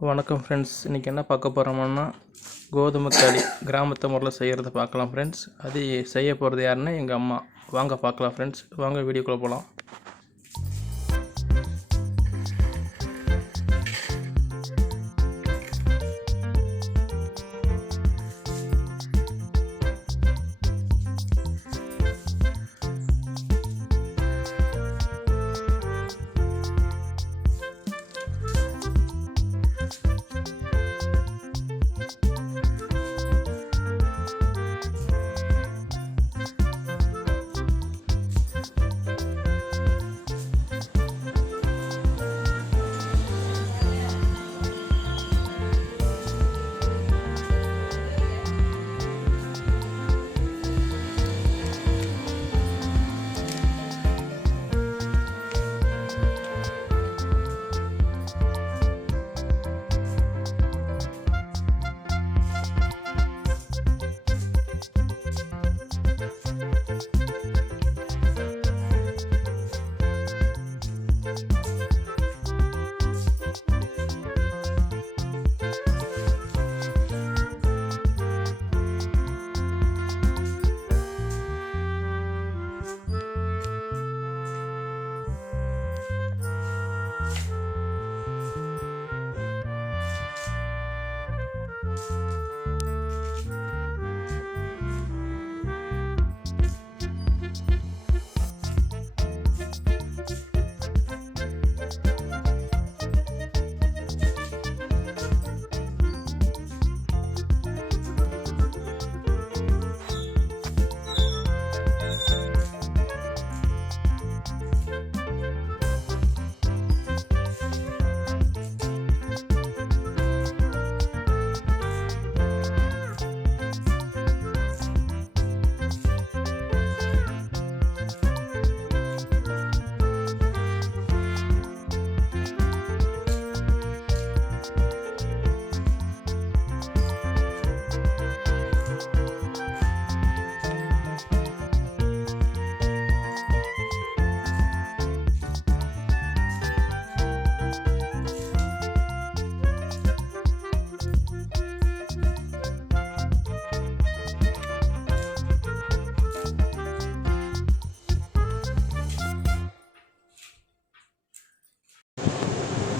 வணக்கம் ஃப்ரெண்ட்ஸ் இன்றைக்கி என்ன பார்க்க போகிறோம்னா கோதுமை களி கிராமத்து முறையில் செய்கிறத பார்க்கலாம் ஃப்ரெண்ட்ஸ் அது செய்ய போகிறது யாருன்னா எங்கள் அம்மா. வாங்க பார்க்கலாம் ஃப்ரெண்ட்ஸ் வாங்க வீடியோக்குள்ளே போகலாம்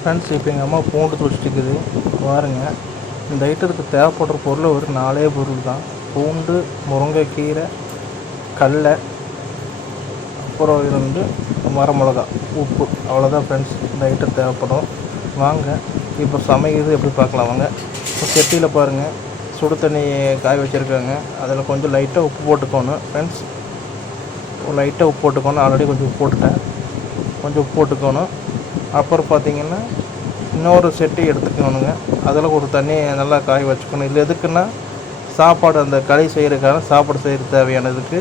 ஃப்ரெண்ட்ஸ் இப்போ எங்கள் அம்மா பூண்டு துடிச்சிட்டு பாருங்கள் இந்த ஐட்டத்துக்கு தேவைப்படுற பொருள் ஒரு நாலே பொருள் தான். பூண்டு முருங்கைக்கீரை கடலை அப்புறம் இருந்து மரமிளகா உப்பு. அவ்வளோதான் ஃப்ரெண்ட்ஸ் இந்த ஐட்டம் தேவைப்படும். வாங்க. இப்போ சமைக்கிறது எப்படி பார்க்கலாம்? வாங்க. இப்போ செட்டியில் பாருங்கள் சுடு தண்ணி காய வச்சுருக்காங்க. அதில் கொஞ்சம் லைட்டாக உப்பு போட்டுக்கணும் ஃப்ரெண்ட்ஸ் லைட்டாக உப்பு போட்டுக்கணும். ஆல்ரெடி கொஞ்சம் உப்பு போட்டுட்டேன். கொஞ்சம் உப்பு போட்டுக்கணும். அப்புறம் பார்த்திங்கன்னா இன்னொரு செட்டு எடுத்துக்கணுங்க. அதில் ஒரு தண்ணி நல்லா காய வச்சுக்கணும். இல்லை எதுக்குன்னா சாப்பாடு அந்த களி செய்கிறதுக்கான சாப்பாடு செய்கிறது தேவையானதுக்கு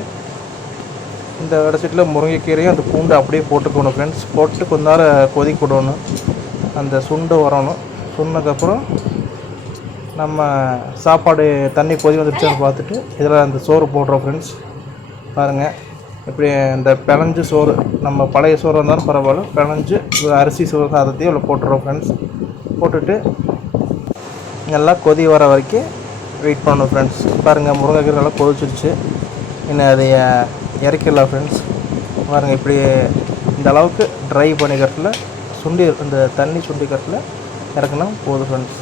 இந்த வடசட்டியில் முருங்கைக்கீரையும் அந்த பூண்டு அப்படியே போட்டுக்கணும் ஃப்ரெண்ட்ஸ் போட்டு கொஞ்ச நேரம் கொதிக்க விடணும் அந்த சுண்டு வரணும். சுண்டதுக்கப்புறம் நம்ம சாப்பாடு தண்ணி கொதி வந்துடுச்சான்னு பார்த்துட்டு இதில் அந்த சோறு போடுறோம் ஃப்ரெண்ட்ஸ் பாருங்கள் இப்படி இந்த பிணைஞ்சு சோறு நம்ம பழைய சோறு இருந்தாலும் பரவாயில்ல. பிணைஞ்சு அரிசி சோறு சாதத்தையும் இவ்வளோ போட்டுறோம் ஃப்ரெண்ட்ஸ் போட்டுட்டு நல்லா கொதி வர வரைக்கும் வெயிட் பண்ணணும் ஃப்ரெண்ட்ஸ் பாருங்கள் முருங்கைக்கீரை நல்லா கொதிச்சிருச்சு. இன்னும் அதை இறக்கிடலாம் ஃப்ரெண்ட்ஸ் பாருங்கள் இப்படி இந்த அளவுக்கு ட்ரை பண்ணிக்கிறதுல சுண்டி இந்த தண்ணி சுண்டிக்கிறதுல இறக்குனா போதும் ஃப்ரெண்ட்ஸ்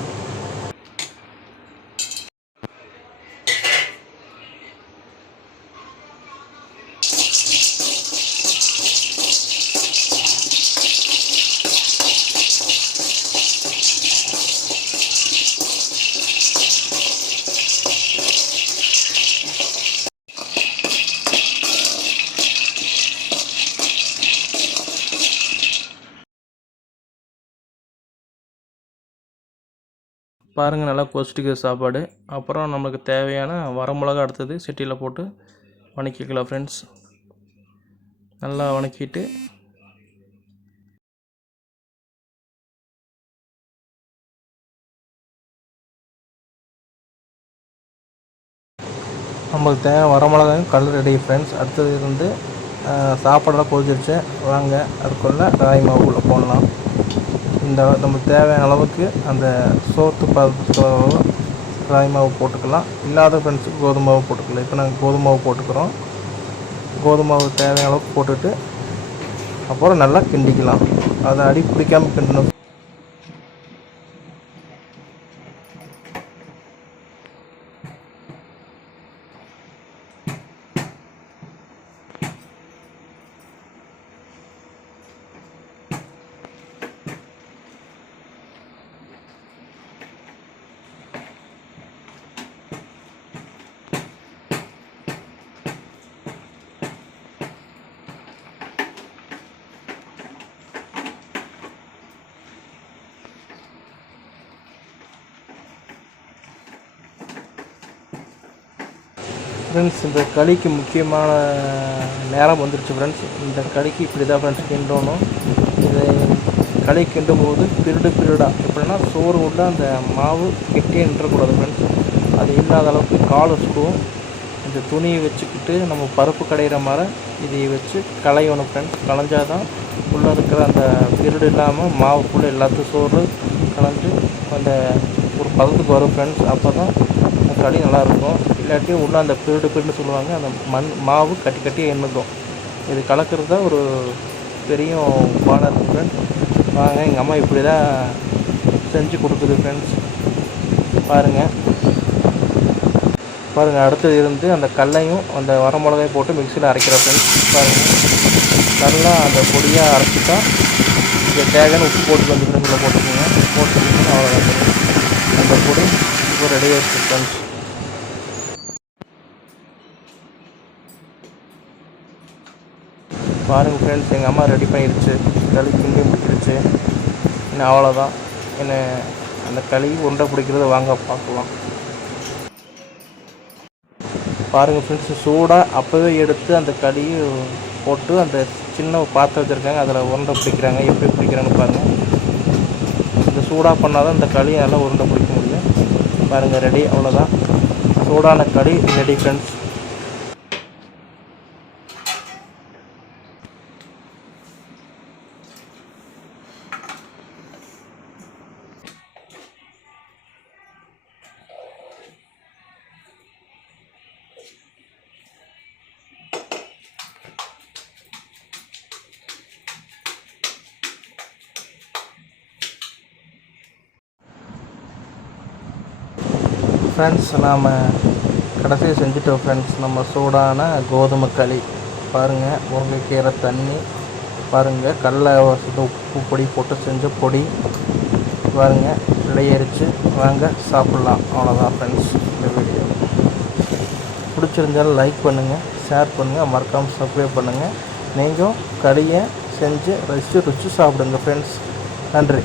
பாருங்கள் நல்லா கொதிச்சிட்டுக்குது சாப்பாடு. அப்புறம் நம்மளுக்கு தேவையான வரமிளகா அடுத்தது செட்டியில் போட்டு வணக்கிக்கலாம் ஃப்ரெண்ட்ஸ் நல்லா வணக்கிட்டு நம்மளுக்கு தேவை வரமிளகாயும் கலர் ரெடி ஃப்ரெண்ட்ஸ் அடுத்தது வந்து சாப்பாடெல்லாம் கொதிச்சிருச்சு. வாங்க அதுக்குள்ளே ராய் மாவுக்குள்ளே போடலாம். இந்த நம்ம தேவையான அளவுக்கு அந்த சோத்து பருப்பு ராகி மாவு போட்டுக்கலாம். இல்லாத ஃப்ரெண்ட்ஸுக்கு கோதுமை மாவு போட்டுக்கலாம். இப்போ நாங்கள் கோதுமை மாவு போட்டுக்கிறோம். கோதுமை மாவு தேவையான அளவுக்கு போட்டுட்டு அப்புறம் நல்லா கிண்டிக்கலாம். அதை அடி பிடிக்காமல் கிண்டணும். ஃப்ரெண்ட்ஸ் இந்த களிக்கு முக்கியமான நேரம் வந்துருச்சு ஃப்ரெண்ட்ஸ் இந்த களிக்கு இப்படி தான் ஃப்ரெண்ட்ஸ் கிண்டணும். இது களி கிண்டும் போது பிரிடு பிரிடாக எப்படின்னா சோறு உள்ள அந்த மாவு கெட்டியே நின்றக்கூடாது ஃப்ரெண்ட்ஸ் அது இல்லாத அளவுக்கு காலை சுடுவோம் இந்த துணியை வச்சுக்கிட்டு நம்ம பருப்பு கடையிற மாதிரி இதை வச்சு களையணும் ஃப்ரெண்ட்ஸ் களைஞ்சால் தான் உள்ளே இருக்கிற அந்த பிரிடு இல்லாமல் மாவுக்குள்ளே எல்லாத்தையும் சோறு களைஞ்சு அந்த ஒரு பதத்துக்கு வரும் ஃப்ரெண்ட்ஸ் அப்போ தான் அந்த களி நல்லாயிருக்கும் இல்லாட்டி உள்ளே அந்த பிரிடு பிரிடுன்னு சொல்லுவாங்க அந்த மண் மாவு கட்டி கட்டி எண்ணுக்கும் இது கலக்கிறது தான் ஒரு பெரிய பாடம் இருக்குது ஃப்ரெண்ட்ஸ் வாங்க. எங்கள் அம்மா இப்படி தான் செஞ்சு கொடுக்குது ஃப்ரெண்ட்ஸ் பாருங்கள் பாருங்கள் அடுத்தது இருந்து அந்த கல்லையும் அந்த வரமிளகாயும் போட்டு மிக்சியில் அரைக்கிற ஃப்ரெண்ட்ஸ் பாருங்கள் நல்லா அந்த பொடியாக அரைச்சிட்டா இங்கே தேவையான உப்பு போட்டு வந்து ஃப்ரெண்ட்ஸில் போட்டுக்கோங்க. போட்டு அவ்வளோதான் அந்த பொடி இப்போ ரெடி ஆகிடுச்சு ஃப்ரெண்ட்ஸ் பாருங்கள் ஃப்ரெண்ட்ஸ் எங்கள் அம்மா ரெடி பண்ணிடுச்சு களி கிண்டி முடிச்சிருச்சு. இன்னும் அவ்வளோதான் என்ன அந்த களி உருண்டை பிடிக்கிறத வாங்க பார்க்கலாம். பாருங்கள் ஃப்ரெண்ட்ஸ் சூடாக அப்போவே எடுத்து அந்த களியை போட்டு அந்த சின்ன பாத்திரம் வச்சுருக்காங்க. அதில் உருண்டை பிடிக்கிறாங்க. எப்படி பிடிக்கிறாங்கன்னு பாருங்கள் இந்த சூடாக பண்ணால் தான் இந்த களி நல்லா உருண்டை பிடிக்க முடியும். பாருங்கள் ரெடி அவ்வளோதான் சூடான களி ரெடி ஃப்ரெண்ட்ஸ் ஃப்ரெண்ட்ஸ் நாம் கடைசியாக செஞ்சுட்டோம் ஃப்ரெண்ட்ஸ் நம்ம சூடான கோதுமை களி. பாருங்கள் முருங்கைக்கீரை தண்ணி. பாருங்கள் கடலை வசதி உப்பு பொடி போட்டு செஞ்ச பொடி. பாருங்கள் விளையரிச்சு வாங்க சாப்பிட்லாம். அவ்வளோதான் ஃப்ரெண்ட்ஸ் இந்த வீடியோ பிடிச்சிருந்தாலும் லைக் பண்ணுங்கள் ஷேர் பண்ணுங்கள் மறக்காமல் சப்ஸ்கிரைப் பண்ணுங்கள் நீங்களும் களியை செஞ்சு ரசித்து ருசி சாப்பிடுங்க ஃப்ரெண்ட்ஸ் நன்றி.